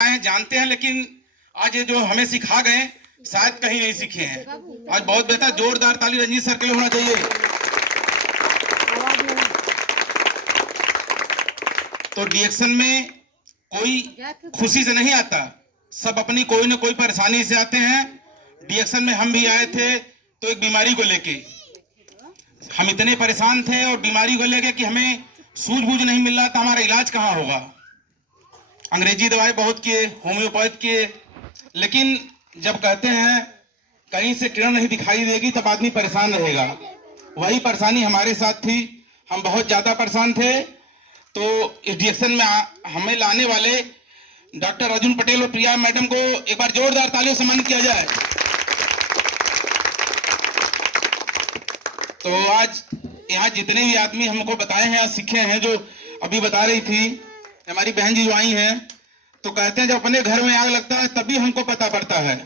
हैं, जानते हैं, लेकिन आज ये जो हमें सिखा गए शायद कहीं नहीं सीखे हैं। आज बहुत बेहतर, जोरदार ताली रंजीत सर के लिए होना चाहिए। तो डीएक्शन में कोई खुशी से नहीं आता, सब अपनी कोई ना कोई परेशानी से आते हैं। डीएक्शन में हम भी आए थे तो एक बीमारी को लेके हम इतने परेशान थे और बीमारी को लेके कि हमें सूझबूझ नहीं मिल रहा था हमारा इलाज कहाँ होगा। अंग्रेजी दवाई बहुत किए, होम्योपैथ किए, लेकिन जब कहते हैं कहीं से किरण नहीं दिखाई देगी तब आदमी परेशान रहेगा, वही परेशानी हमारे साथ थी। हम बहुत ज्यादा परेशान थे। तो इस डीएक्शन में हमें लाने वाले डॉक्टर अर्जुन पटेल और प्रिया मैडम को एक बार जोरदार तालियों से सम्मानित किया जाए। तो आज यहाँ जितने भी आदमी हमको बताए हैं, सीखे हैं, जो अभी बता रही थी हमारी बहन जी जो आई हैं, तो कहते हैं जब अपने घर में आग लगता है तभी हमको पता पड़ता है,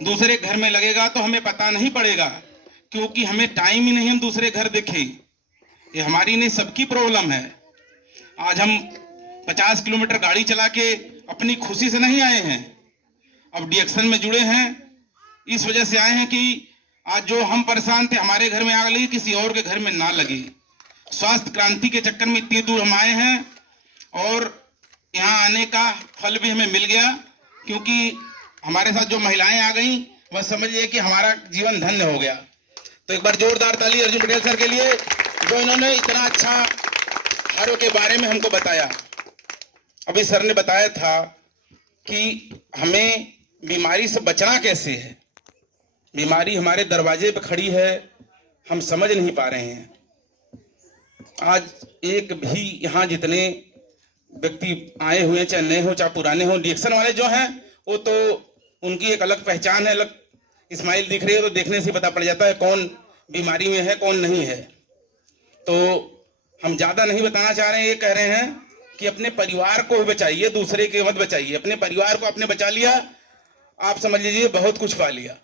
दूसरे घर में लगेगा तो हमें पता नहीं पड़ेगा, क्योंकि हमें टाइम ही नहीं हम दूसरे घर देखें। ये हमारी नहीं, सबकी प्रॉब्लम है। आज हम 50 किलोमीटर गाड़ी चला के अपनी खुशी से नहीं आए हैं, अब डीएक्शन में जुड़े हैं, इस वजह से आए हैं कि आज जो हम परेशान थे हमारे घर में आग लगी, किसी और के घर में ना लगी। स्वास्थ्य क्रांति के चक्कर में इतनी दूर हम आए हैं और यहाँ आने का फल भी हमें मिल गया, क्योंकि हमारे साथ जो महिलाएं आ गई वह समझिए कि हमारा जीवन धन्य हो गया। तो एक बार जोरदार ताली अर्जुन पटेल सर के लिए, जो इन्होंने इतना अच्छा हर के बारे में हमको बताया। अभी सर ने बताया था कि हमें बीमारी से बचना कैसे है, बीमारी हमारे दरवाजे पे खड़ी है, हम समझ नहीं पा रहे हैं। आज एक भी यहाँ जितने व्यक्ति आए हुए, चाहे नए हो चाहे पुराने हो, डीएक्शन वाले जो हैं वो तो उनकी एक अलग पहचान है, अलग स्माइल दिख रही है, तो देखने से पता पड़ जाता है कौन बीमारी में है कौन नहीं है। तो हम ज्यादा नहीं बताना चाह रहे हैं, ये कह रहे हैं कि अपने परिवार को बचाइए, दूसरे के मत बचाइए। अपने परिवार को आपने बचा लिया, आप समझ लीजिए बहुत कुछ पा लिया।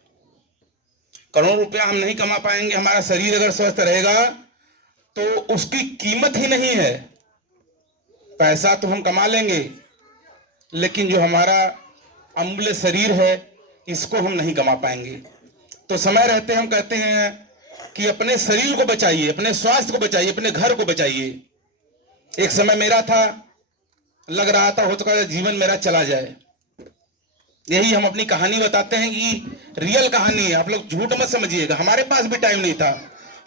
करोड़ों रुपया हम नहीं कमा पाएंगे, हमारा शरीर अगर स्वस्थ रहेगा तो उसकी कीमत ही नहीं है। पैसा तो हम कमा लेंगे, लेकिन जो हमारा अमूल्य शरीर है इसको हम नहीं कमा पाएंगे। तो समय रहते हम कहते हैं कि अपने शरीर को बचाइए, अपने स्वास्थ्य को बचाइए, अपने घर को बचाइए। एक समय मेरा था, लग रहा था हो चुका है जीवन मेरा चला जाए। यही हम अपनी कहानी बताते हैं कि रियल कहानी है, आप लोग झूठ मत समझिएगा। हमारे पास भी टाइम नहीं था,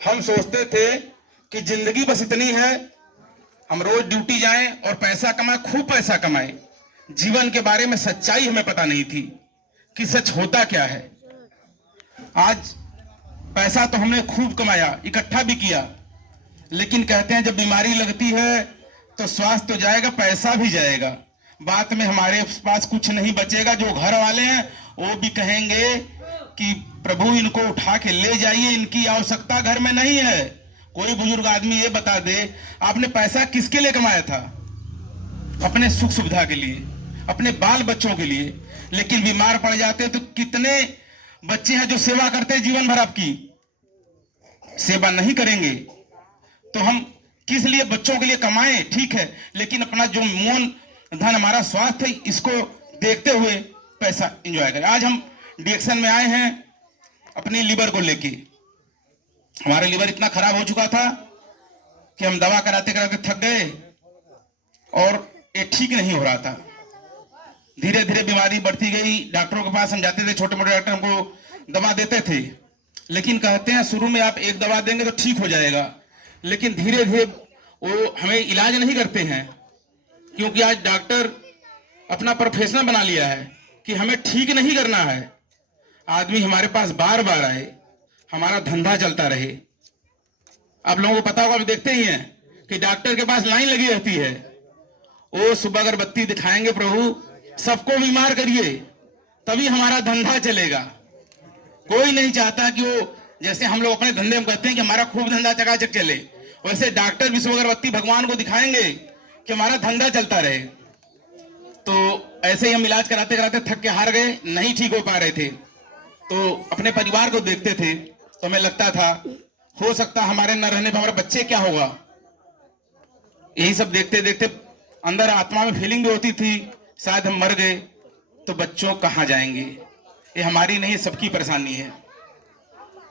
हम सोचते थे कि जिंदगी बस इतनी है, हम रोज ड्यूटी जाएं और पैसा कमाएं, खूब पैसा कमाएं। जीवन के बारे में सच्चाई हमें पता नहीं थी कि सच होता क्या है। आज पैसा तो हमने खूब कमाया, इकट्ठा भी किया, लेकिन कहते हैं जब बीमारी लगती है तो स्वास्थ्य तो जाएगा, पैसा भी जाएगा, बात में हमारे पास कुछ नहीं बचेगा। जो घर वाले हैं वो भी कहेंगे कि प्रभु इनको उठा के ले जाइए, इनकी आवश्यकता घर में नहीं है। कोई बुजुर्ग आदमी ये बता दे, आपने पैसा किसके लिए कमाया था? अपने सुख सुविधा के लिए, अपने बाल बच्चों के लिए। लेकिन बीमार पड़ जाते तो कितने बच्चे हैं जो सेवा करते हैं, जीवन भर आपकी सेवा नहीं करेंगे। तो हम किस लिए बच्चों के लिए कमाएं, ठीक है, लेकिन अपना जो मूल धन हमारा स्वास्थ्य है इसको देखते हुए पैसा एंजॉय करें। आज हम डीएक्शन में आए हैं अपने लीवर को लेके। हमारा लीवर इतना खराब हो चुका था कि हम दवा कराते कराते थक गए और ये ठीक नहीं हो रहा था। धीरे धीरे बीमारी बढ़ती गई, डॉक्टरों के पास हम जाते थे, छोटे मोटे डॉक्टर हमको दवा देते थे, लेकिन कहते हैं शुरू में आप एक दवा देंगे तो ठीक हो जाएगा, लेकिन धीरे धीरे वो हमें इलाज नहीं करते हैं, क्योंकि आज डॉक्टर अपना प्रोफेशनल बना लिया है कि हमें ठीक नहीं करना है। आदमी हमारे पास बार बार आए, हमारा धंधा चलता रहे। आप लोगों को पता होगा, आप देखते ही हैं कि डॉक्टर के पास लाइन लगी रहती है। वो सुबह अगरबत्ती दिखाएंगे, प्रभु सबको बीमार करिए तभी हमारा धंधा चलेगा। कोई नहीं चाहता कि वो, जैसे हम लोग अपने धंधे में कहते हैं कि हमारा खूब धंधा चकाचक चले, वैसे डॉक्टर भी सुबह अगरबत्ती भगवान को दिखाएंगे कि हमारा धंधा चलता रहे। तो ऐसे ही हम इलाज कराते कराते थक के हार गए, नहीं ठीक हो पा रहे थे, तो अपने परिवार को देखते थे तो हमें लगता था हो सकता हमारे न रहने पर हमारे बच्चे क्या होगा। यही सब देखते देखते अंदर आत्मा में फीलिंग भी होती थी, शायद हम मर गए तो बच्चों कहाँ जाएंगे। ये हमारी नहीं, सबकी परेशानी है।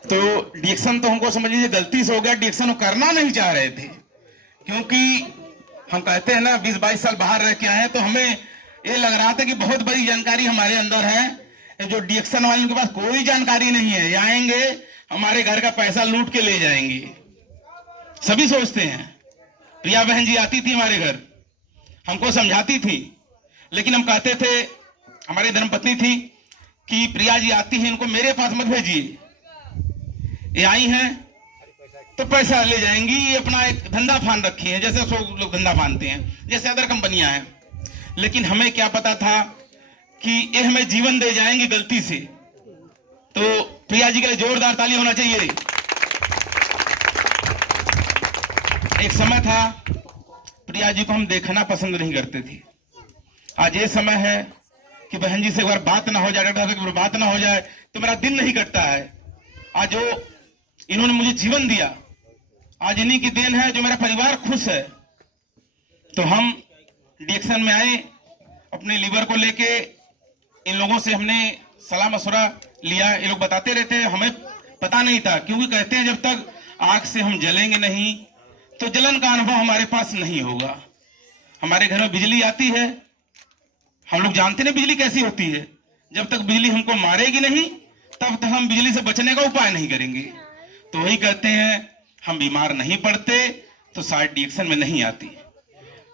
तो डिएक्शन तो हमको समझ लीजिए गलती से हो गया, डिएक्शन वो करना नहीं चाह रहे थे, क्योंकि हम कहते हैं ना 20-22 साल बाहर रह के आए हैं, तो हमें ये लग रहा था कि बहुत बड़ी जानकारी हमारे अंदर है। जो डिएक्शन वाले के पास कोई जानकारी नहीं है, ये आएंगे हमारे घर का पैसा लूट के ले जाएंगे, सभी सोचते हैं। प्रिया बहन जी आती थी हमारे घर, हमको समझाती थी, लेकिन हम कहते थे, हमारी धर्मपत्नी थी, कि प्रिया जी आती है, इनको मेरे पास मत भेजिए, ये आई हैं तो पैसा ले जाएंगी, ये अपना एक धंधा फान रखी है, जैसे सौ लोग धंधा फानते हैं, जैसे अदर कंपनियां हैं। लेकिन हमें क्या पता था कि ये हमें जीवन दे जाएंगी गलती से। तो प्रिया जी के लिए जोरदार ताली होना चाहिए। एक समय था प्रिया जी को हम देखना पसंद नहीं करते थे। आज ये समय है कि बहन जी से एक बार बात ना हो जाए, डॉक्टर साहब से बात ना हो जाए तो मेरा दिन नहीं कटता है। आज जो इन्होंने मुझे जीवन दिया, आज इन्हीं की देन है जो मेरा परिवार खुश है। तो हम डिएक्शन में आए, अपने लीवर को लेके इन लोगों से हमने सलाह मशवरा लिया। ये लोग बताते रहते हैं, हमें पता नहीं था, क्योंकि कहते हैं जब तक आग से हम जलेंगे नहीं तो जलन का अनुभव हमारे पास नहीं होगा। हमारे घर में बिजली आती है, हम लोग जानते हैं बिजली कैसी होती है। जब तक बिजली हमको मारेगी नहीं तब तक हम बिजली से बचने का उपाय नहीं करेंगे। तो वही कहते हैं, हम बीमार नहीं पड़ते तो शायद डिएक्शन में नहीं आती।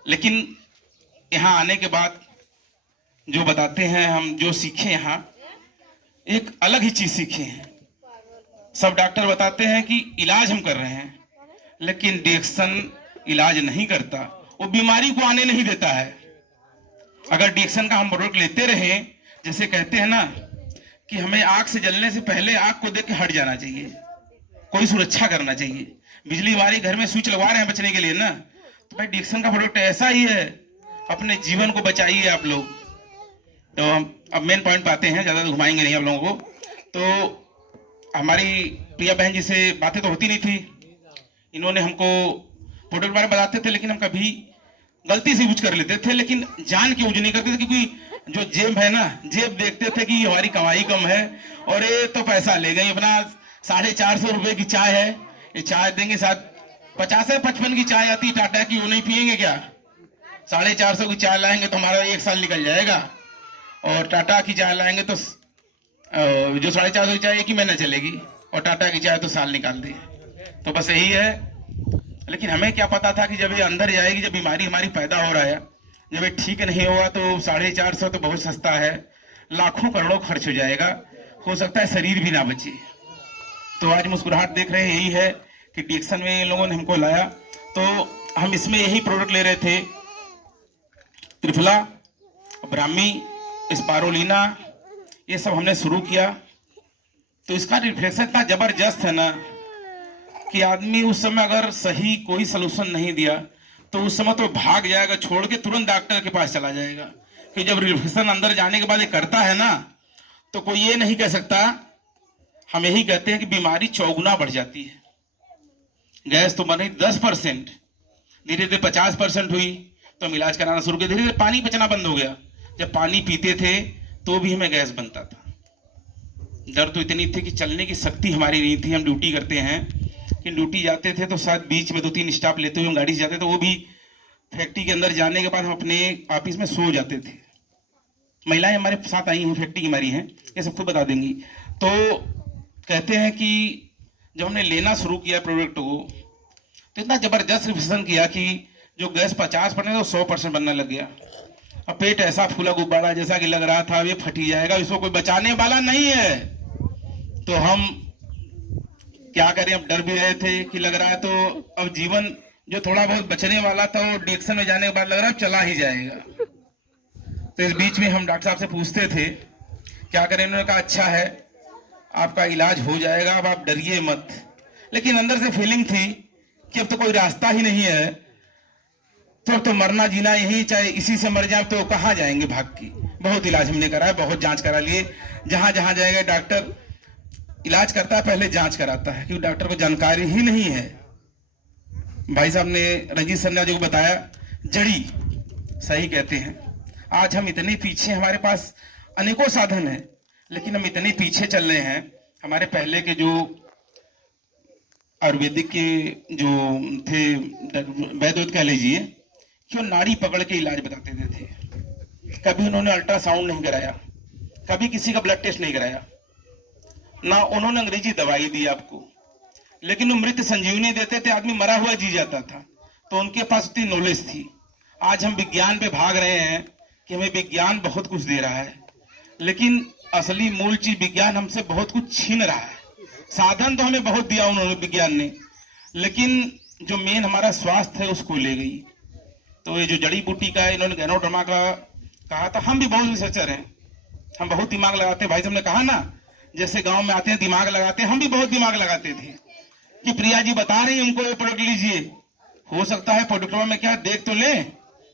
लेकिन यहाँ आने के बाद जो बताते हैं, हम जो सीखे यहाँ एक अलग ही चीज सीखे हैं। सब डॉक्टर बताते हैं कि इलाज हम कर रहे हैं, लेकिन डिएक्शन इलाज नहीं करता, वो बीमारी को आने नहीं देता है। अगर डिएक्शन का हम प्रोडक्ट लेते रहे, जैसे कहते हैं ना कि हमें आग से जलने से पहले आग को देख के हट जाना चाहिए, कोई सुरक्षा करना चाहिए। बिजली वाले घर में स्विच लगवा रहे हैं बचने के लिए ना, तो भाई डिएक्शन का प्रोडक्ट ऐसा ही है, अपने जीवन को बचाइए आप लोग। तो हम अब मेन पॉइंट पे आते हैं, ज्यादा तो घुमाएंगे नहीं आप लोगों को। तो हमारी प्रिया बहन जी से बातें तो होती नहीं थी, इन्होंने हमको प्रोडक्ट बारे में बताते थे, लेकिन हम कभी गलती से यूज कर लेते थे, लेकिन जान के यूज नहीं करते थे, क्योंकि जो जेब है ना, जेब देखते थे कि हमारी कमाई कम है और ये तो पैसा ले गई। अपना 450 रुपए की चाय है, ये चाय देंगे, साथ 50 से 55 की चाय आती टाटा की, वो नहीं पियेंगे क्या? 450 की चाय लाएंगे तो हमारा 1 साल निकल जाएगा, और टाटा की चाय लाएंगे तो जो 450 की चाय 1 ही महीना चलेगी, और टाटा की चाय तो साल निकाल दी। तो बस यही है। लेकिन हमें क्या पता था कि जब ये अंदर जाएगी, जब बीमारी हमारी पैदा हो रहा है, जब ये ठीक नहीं होगा तो 450 तो बहुत सस्ता है, लाखों करोड़ों खर्च हो जाएगा, हो सकता है शरीर भी ना बचे। तो आज मुस्कुराहट देख रहे हैं, यही है कि डिएक्शन में इन लोगों ने हमको लाया। तो हम इसमें यही प्रोडक्ट ले रहे थे, त्रिफला, ब्राह्मी, स्पारुलिना, ये सब हमने शुरू किया। तो इसका रिफ्लेक्शन इतना जबरदस्त है ना कि आदमी उस समय अगर सही कोई सलूशन नहीं दिया तो उस समय तो भाग जाएगा, छोड़ के तुरंत डॉक्टर के पास चला जाएगा। कि जब रिफ्लेक्शन अंदर जाने के बाद ये करता है ना, तो कोई ये नहीं कह सकता। हम यही कहते हैं कि बीमारी 4 गुना बढ़ जाती है। गैस तो बनी 10%, धीरे धीरे 50% हुई, तो हम इलाज कराना शुरू किया। धीरे धीरे पानी पचना बंद हो गया। जब पानी पीते थे तो भी हमें गैस बनता था। डर तो इतनी थी कि चलने की शक्ति हमारी नहीं थी। हम ड्यूटी करते हैं कि ड्यूटी जाते थे तो शायद बीच में 2-3 स्टॉप लेते हुए हम गाड़ी से जाते थे, तो वो भी फैक्ट्री के अंदर जाने के बाद हम अपने ऑफिस में सो जाते थे। महिलाएं हमारे साथ आई हैं, फैक्ट्री की हमारी हैं, ये सब खुद बता देंगी। तो कहते हैं कि जब हमने लेना शुरू किया प्रोडक्ट को, तो इतना जबरदस्त रिफ्लेक्शन किया कि जो गैस 50% तो 100% बनने लग गया। अब पेट ऐसा फूला गुब्बारा जैसा कि लग रहा था ये फट ही जाएगा, इसको कोई बचाने वाला नहीं है। तो हम क्या करें, अब डर भी रहे थे कि लग रहा है तो अब जीवन जो थोड़ा बहुत बचने वाला था वो डिएक्शन में जाने के बाद लग रहा है चला ही जाएगा। तो इस बीच में हम डॉक्टर साहब से पूछते थे क्या करें। उन्होंने कहा अच्छा है, आपका इलाज हो जाएगा, अब आप डरिए मत। लेकिन अंदर से फीलिंग थी कि अब तो कोई रास्ता ही नहीं है, तो मरना जीना यही, चाहे इसी से मर जाए तो कहाँ जाएंगे भाग की। बहुत इलाज हमने कराया, बहुत जांच करा लिए। जहां जहां जाएगा डॉक्टर इलाज करता है पहले जांच कराता है, क्योंकि डॉक्टर को जानकारी ही नहीं है। भाई साहब ने, रंजीत सर ने जो बताया, जड़ी सही कहते हैं। आज हम इतने पीछे, हमारे पास अनेकों साधन हैं, लेकिन हम इतने पीछे चल रहे हैं। हमारे पहले के जो आयुर्वेदिक के जो थे, वैद्य कह लीजिए, कि वो नाड़ी पकड़ के इलाज बताते थे। कभी उन्होंने अल्ट्रासाउंड नहीं कराया, कभी किसी का ब्लड टेस्ट नहीं कराया, ना उन्होंने अंग्रेजी दवाई दी आपको, लेकिन वो मृत संजीवनी देते थे, आदमी मरा हुआ जी जाता था। तो उनके पास उतनी नॉलेज थी। आज हम विज्ञान पे भाग रहे हैं कि हमें विज्ञान बहुत कुछ दे रहा है, लेकिन असली मूल चीज विज्ञान हमसे बहुत कुछ छीन रहा है। साधन तो हमें बहुत दिया उन्होंने, विज्ञान ने, लेकिन जो मेन हमारा स्वास्थ्य है उसको ले गई। तो ये जो जड़ी बूटी का इन्होंने गैनोडर्मा का कहा था, हम भी बहुत रिसर्चर हैं, हम बहुत दिमाग लगाते हैं। भाई साहब ने कहा ना, जैसे गांव में आते हैं दिमाग लगाते हैं, हम भी बहुत दिमाग लगाते थे कि प्रिया जी बता रही हैं, उनको ये प्रोडक्ट लीजिए, हो सकता है प्रोडक्टवा में क्या देख तो ले,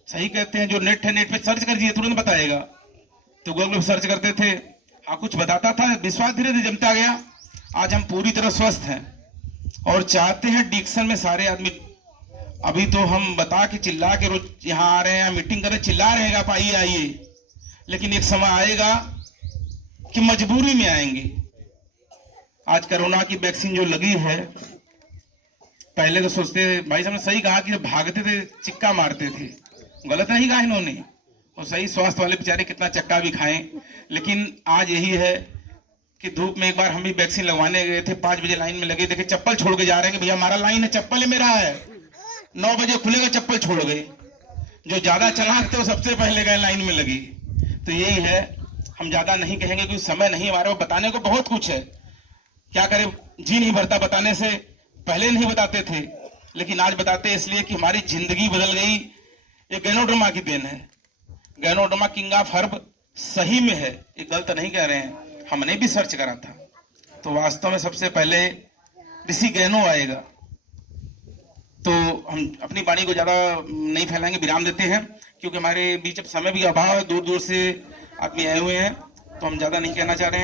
सही कहते हैं। जो नेट है, नेट पे सर्च कर दीजिए, तुरंत बताएगा। तो गूगल पे सर्च करते थे, हाँ कुछ बताता था, विश्वास धीरे धीरे जमता गया। आज हम पूरी तरह स्वस्थ हैं और चाहते हैं डिक्शन में सारे आदमी। अभी तो हम बता के चिल्ला के रोज यहाँ आ रहे हैं, मीटिंग कर रहे, चिल्ला रहेगा आप आइए आइए, लेकिन एक समय आएगा कि मजबूरी में आएंगे। आज कोरोना की वैक्सीन जो लगी है, पहले तो सोचते, भाई साहब ने सही कहा कि भागते थे चिक्का मारते थे, गलत नहीं कहा इन्होंने, और सही स्वास्थ्य वाले बेचारे कितना चक्का भी खाएं। लेकिन आज यही है कि धूप में एक बार हम भी वैक्सीन लगवाने गए थे, 5 बजे लाइन में लगे, देखे चप्पल छोड़ के जा रहे हैं कि भैया हमारा लाइन है, चप्पल है मेरा है, 9 बजे खुलेगा, चप्पल छोड़ गए। जो ज्यादा चलाक थे वो सबसे पहले गए लाइन में लगी। तो यही है, हम ज्यादा नहीं कहेंगे क्योंकि समय नहीं हमारे को, बताने को बहुत कुछ है, क्या करें, जी नहीं भरता बताने से। पहले नहीं बताते थे, लेकिन आज बताते हैं इसलिए कि हमारी जिंदगी बदल गई। ये गैनोडर्मा की देन है। गैनोडर्मा किंग ऑफ हर्ब सही में है, ये गलत नहीं कह रहे हैं, हमने भी सर्च करा था। तो वास्तव में सबसे पहले ऋषि गैनो आएगा। तो हम अपनी वाणी को ज्यादा नहीं फैलाएंगे, विराम देते हैं, क्योंकि हमारे बीच अब समय भी अभाव है, दूर दूर से आदमी आए हुए हैं, तो हम ज्यादा नहीं कहना चाह रहे हैं।